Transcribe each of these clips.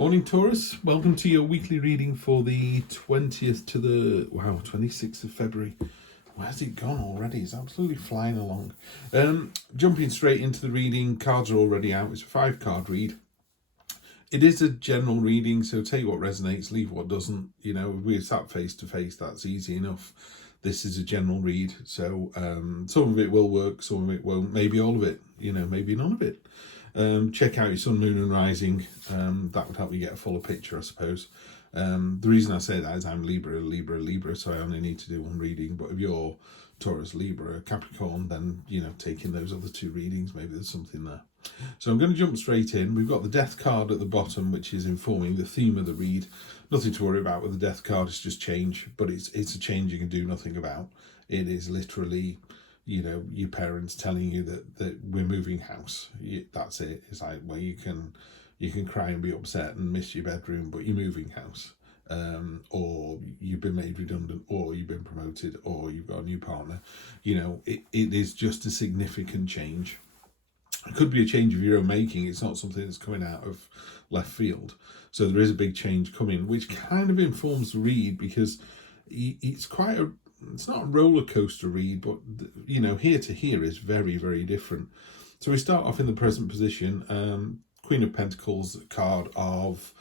Morning, Taurus. Welcome to your weekly reading for the 20th to the 26th of February. Where's it gone already? It's absolutely flying along. Jumping straight into the reading, cards are already out. It's a 5-card read. It is a general reading, so take what resonates, leave what doesn't. You know, if we're sat face to face, that's easy enough. This is a general read, so some of it will work, some of it won't. Maybe all of it, maybe none of it. Check out your sun, moon and rising. That would help you get a fuller picture, I suppose. The reason I say that is I'm Libra, so I only need to do one reading. But if you're Taurus, Libra, Capricorn, then, taking those other 2 readings, maybe there's something there. So I'm going to jump straight in. We've got the Death card at the bottom, which is informing the theme of the read. Nothing to worry about with the Death card, it's just change, but it's a change you can do nothing about. It is literally, your parents telling you that we're moving house. That's it. It's like, well, you can cry and be upset and miss your bedroom, but you're moving house. Or you've been made redundant, or you've been promoted, or you've got a new partner. It is just a significant change. It could be a change of your own making. It's not something that's coming out of left field. So there is a big change coming, which kind of informs the read, because it's it's not a roller coaster read, but here to here is very, very different. So we start off in the present position. Queen of Pentacles, card of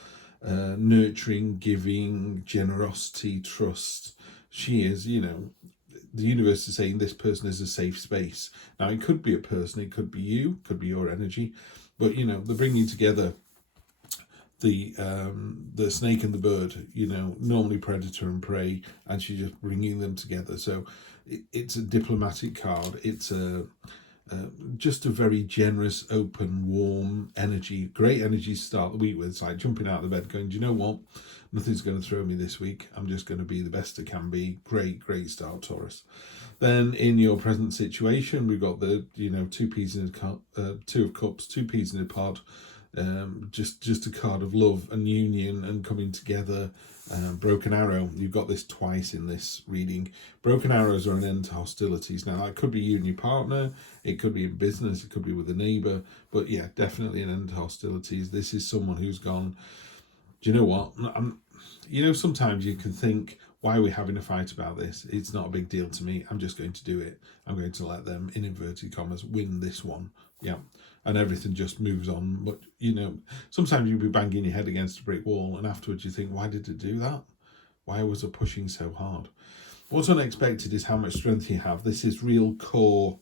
nurturing, giving, generosity, trust. She is, the universe is saying this person is a safe space. Now, it could be a person, it could be you, could be your energy, but they're bringing together the snake and the bird, normally predator and prey, and she's just bringing them together. So it's a diplomatic card. It's just a very generous, open, warm energy, great energy to start the week with. It's like jumping out of the bed going, do you know what? Nothing's going to throw me this week. I'm just going to be the best I can be. Great start, Taurus. Then in your present situation, we've got the, 2 peas in a cup, 2 of cups, 2 peas in a pod. Just a card of love and union and coming together. Broken arrow, you've got this twice in this reading. Broken arrows are an end to hostilities. Now, that could be you and your partner, it could be in business, it could be with a neighbour, but yeah, definitely an end to hostilities. This is someone who's gone, do you know what? Sometimes you can think, why are we having a fight about this? It's not a big deal to me. I'm just going to do it. I'm going to let them, in inverted commas, win this one. Yeah. And everything just moves on. But, sometimes you'll be banging your head against a brick wall, and afterwards you think, why did it do that? Why was it pushing so hard? What's unexpected is how much strength you have. This is real core,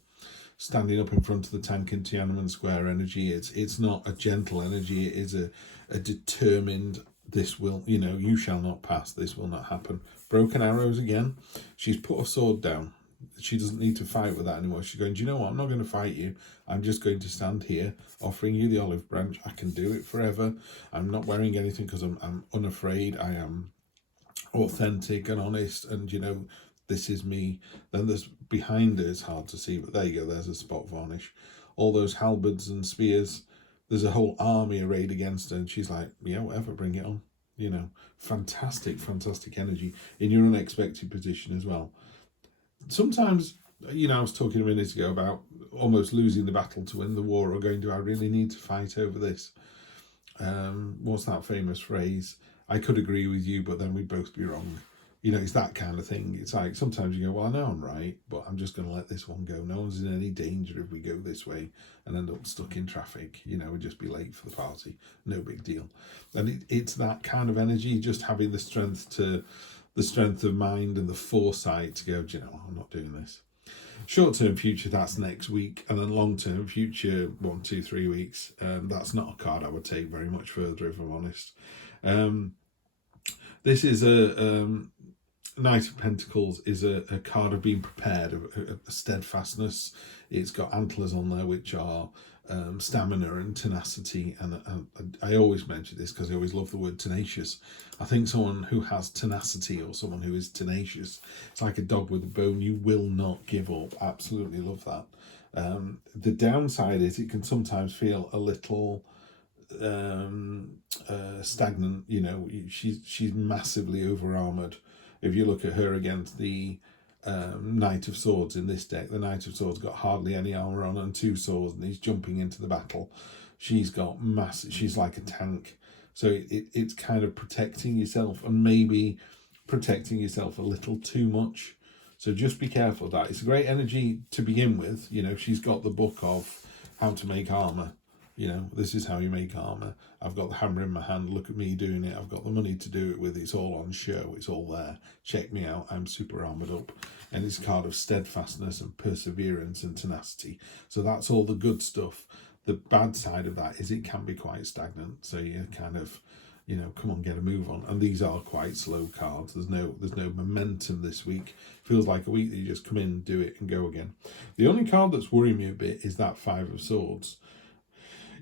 standing up in front of the tank in Tiananmen Square energy. It's not a gentle energy. It is a determined, this will, you shall not pass. This will not happen. Broken arrows again. She's put her sword down. She doesn't need to fight with that anymore. She's going, do you know what? I'm not going to fight you. I'm just going to stand here offering you the olive branch. I can do it forever. I'm not wearing anything because I'm unafraid. I am authentic and honest. And, this is me. Then there's behind her, it's hard to see, but there you go. There's a spot varnish. All those halberds and spears. There's a whole army arrayed against her. And she's like, yeah, whatever, bring it on. Fantastic energy in your unexpected position as well. Sometimes, I was talking a minute ago about almost losing the battle to win the war, or going, do I really need to fight over this? What's that famous phrase? I could agree with you, but then we'd both be wrong. It's that kind of thing. It's like sometimes you go, well, I know I'm right, but I'm just going to let this one go. No one's in any danger if we go this way and end up stuck in traffic. We'd just be late for the party. No big deal. And it's that kind of energy, just having the strength of mind and the foresight to go, do you know, I'm not doing this. Short-term future, that's next week. And then long-term future, 1, 2, 3 weeks. That's not a card I would take very much further, if I'm honest. This is a Knight of Pentacles is a card of being prepared, a steadfastness. It's got antlers on there, which are stamina and tenacity. And I always mention this because I always love the word tenacious. I think someone who has tenacity, or someone who is tenacious, it's like a dog with a bone. You will not give up. Absolutely love that. The downside is it can sometimes feel a little stagnant. She's massively over armored. If you look at her against the Knight of Swords in this deck, the Knight of Swords got hardly any armor on and 2 swords, and he's jumping into the battle. She's got she's like a tank. So it's kind of protecting yourself, and maybe protecting yourself a little too much. So just be careful of that. It's a great energy to begin with. You know, she's got the book of how to make armor. You know, this is how you make armor. I've got the hammer in my hand. Look at me doing it. I've got the money to do it with. It's all on show. It's all there. Check me out. I'm super armored up. And it's a card of steadfastness and perseverance and tenacity. So that's all the good stuff. The bad side of that is it can be quite stagnant. So you kind of, you know, come on, get a move on. And these are quite slow cards. There's no momentum this week. Feels like a week that you just come in, do it, and go again. The only card that's worrying me a bit is that Five of Swords.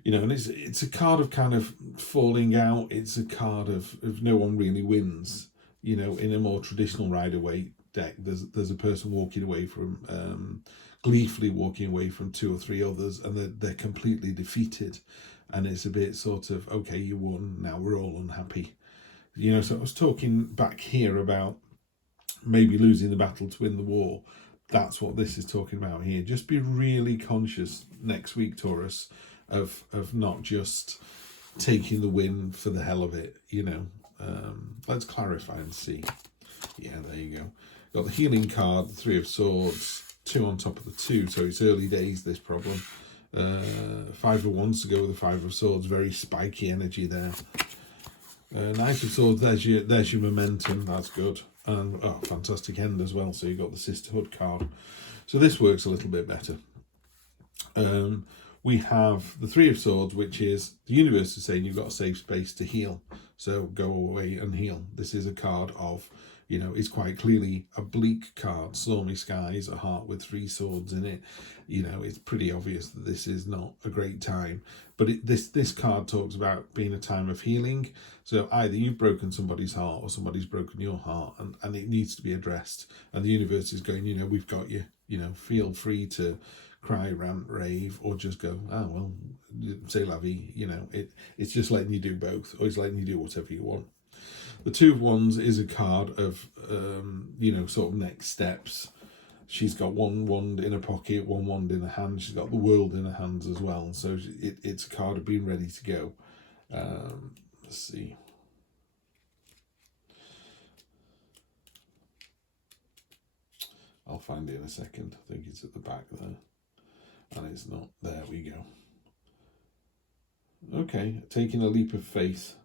You know, and it's a card of kind of falling out. It's a card of no one really wins. You know, in a more traditional Rider-Waite deck, there's a person walking away from, gleefully walking away from 2 or 3 others, and they're completely defeated. And it's a bit sort of, okay, you won, now we're all unhappy. You know, so I was talking back here about maybe losing the battle to win the war. That's what this is talking about here. Just be really conscious next week, Taurus, of not just taking the win for the hell of it, you know. Let's clarify and see. Yeah, there you go. Got the healing card, the 3 of Swords, 2 on top of the 2, so it's early days, this problem. 5 of Wands to go with the 5 of Swords, very spiky energy there. Knight of Swords, there's your momentum, that's good. And oh, fantastic end as well, so you've got the Sisterhood card. So this works a little bit better. We have the 3 of Swords, which is the universe is saying you've got a safe space to heal. So go away and heal. This is a card of, you know, it's quite clearly a bleak card. Stormy skies, a heart with 3 swords in it. You know, it's pretty obvious that this is not a great time. But this card talks about being a time of healing. So either you've broken somebody's heart or somebody's broken your heart, and it needs to be addressed. And the universe is going, you know, we've got you. You know, feel free to cry, rant, rave, or just go, oh, well, say la vie. You know, it's just letting you do both, or it's letting you do whatever you want. The 2 of Wands is a card of, you know, sort of next steps. She's got 1 wand in her pocket, 1 wand in her hand. She's got the world in her hands as well. So it's a card of being ready to go. Let's see. I'll find it in a second. I think it's at the back there. And it's not. There we go. Okay, taking a leap of faith.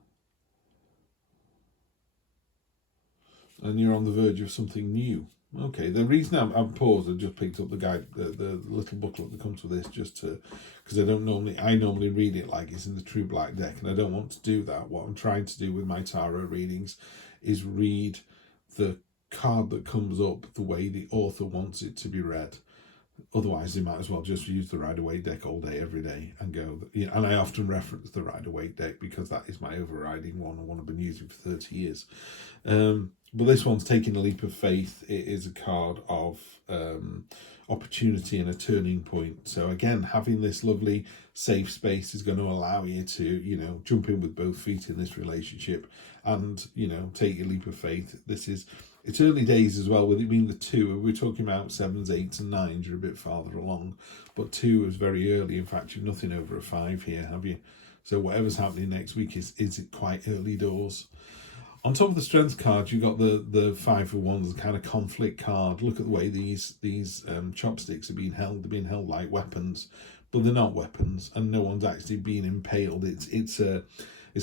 And you're on the verge of something new. Okay, the reason I'm paused, I just picked up the guide, the little booklet that comes with this, just to, because I normally read it like it's in the True Black deck, and I don't want to do that. What I'm trying to do with my tarot readings is read the card that comes up the way the author wants it to be read. Otherwise, they might as well just use the Rider-Waite deck all day, every day, and go. You know, and I often reference the Rider-Waite deck because that is my overriding one, and one I've been using for 30 years. But this one's taking a leap of faith. It is a card of opportunity and a turning point. So again, having this lovely safe space is going to allow you to, you know, jump in with both feet in this relationship, and, you know, take a leap of faith. It's early days as well, with it being the 2. We're talking about 7s, 8s, and 9s. You're a bit farther along, but 2 is very early. In fact, you've nothing over a 5 here, have you? So whatever's happening next week is it quite early doors. On top of the strength card, you've got the 5 of Wands, the kind of conflict card. Look at the way these chopsticks are being held. They're being held like weapons, but they're not weapons, and no one's actually being impaled. It's a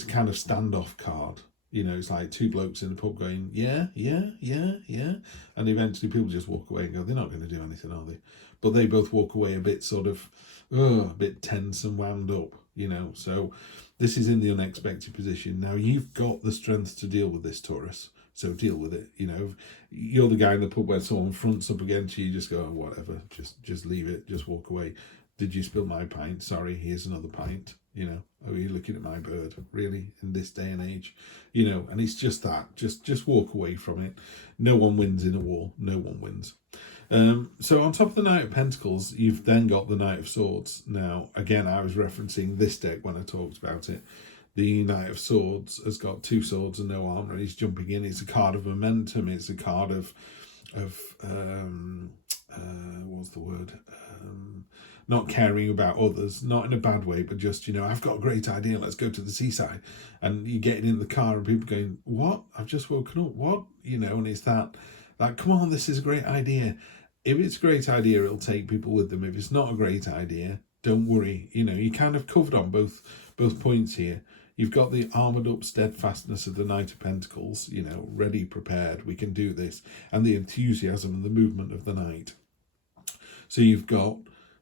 kind of standoff card. You know, it's like 2 blokes in the pub going, yeah, yeah, yeah, yeah. And eventually people just walk away and go, they're not going to do anything, are they? But they both walk away a bit sort of, a bit tense and wound up, you know. So this is in the unexpected position. Now, you've got the strength to deal with this, Taurus. So deal with it. You know, you're the guy in the pub where someone fronts up against you, just go, oh, whatever, just leave it, just walk away. Did you spill my pint? Sorry, here's another pint. You know, oh, are you looking at my bird? Really? In this day and age? You know, and it's just that. Just walk away from it. No one wins in a war. No one wins. So on top of the Knight of Pentacles, you've then got the Knight of Swords. Now, again, I was referencing this deck when I talked about it. The Knight of Swords has got 2 swords and no armor, and he's jumping in. It's a card of momentum. It's a card of what's the word? not caring about others, not in a bad way, but just, I've got a great idea, let's go to the seaside. And you're getting in the car and people going, what? I've just woken up, what? And it's that, come on, this is a great idea. If it's a great idea, it'll take people with them. If it's not a great idea, don't worry. You kind of covered on both points here. You've got the armoured up steadfastness of the Knight of Pentacles, ready, prepared, we can do this, and the enthusiasm and the movement of the Knight. So you've got,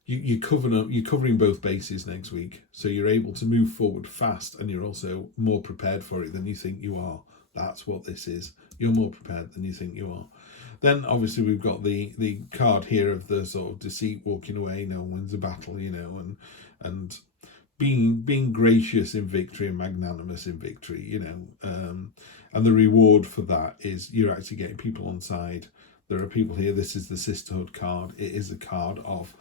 you're covering both bases next week. So you're able to move forward fast, and you're also more prepared for it than you think you are. That's what this is. You're more prepared than you think you are. Then obviously we've got the card here of the sort of deceit, walking away, no one wins a battle, and being gracious in victory and magnanimous in victory, and the reward for that is you're actually getting people on side. There are people here. This is the sisterhood card. It is a card of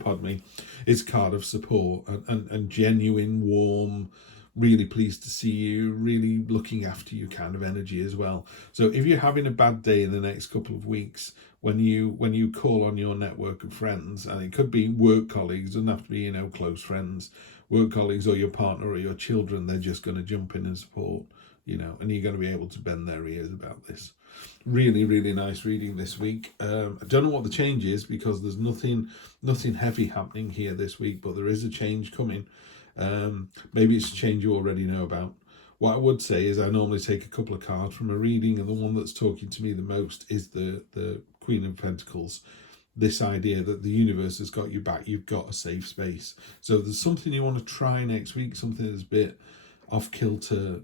pardon me, it's a card of support and genuine, warm, really pleased to see you, really looking after you kind of energy as well. So if you're having a bad day in the next couple of weeks, when you call on your network of friends, and it could be work colleagues, doesn't have to be close friends, work colleagues or your partner or your children, they're just going to jump in and support, and you're going to be able to bend their ears about this. Really, really nice reading this week. I don't know what the change is, because there's nothing heavy happening here this week, but there is a change coming. Maybe it's a change you already know about. What I would say is I normally take a couple of cards from a reading, and the one that's talking to me the most is the Queen of Pentacles. This idea that the universe has got you back, you've got a safe space. So there's something you want to try next week, something that's a bit off kilter.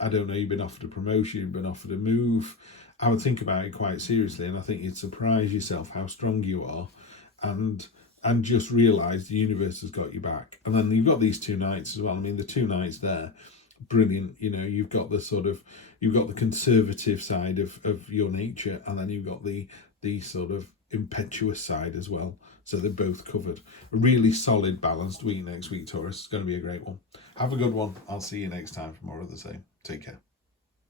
I don't know, you've been offered a promotion, you've been offered a move. I would think about it quite seriously, and I think you'd surprise yourself how strong you are, and just realise the universe has got you back. And then you've got these two Knights as well. I mean, the two Knights there, brilliant. You've got the conservative side of your nature, and then you've got the sort of impetuous side as well. So they're both covered. A really solid, balanced week next week, Taurus. It's going to be a great one. Have a good one. I'll see you next time for more of the same. Take care.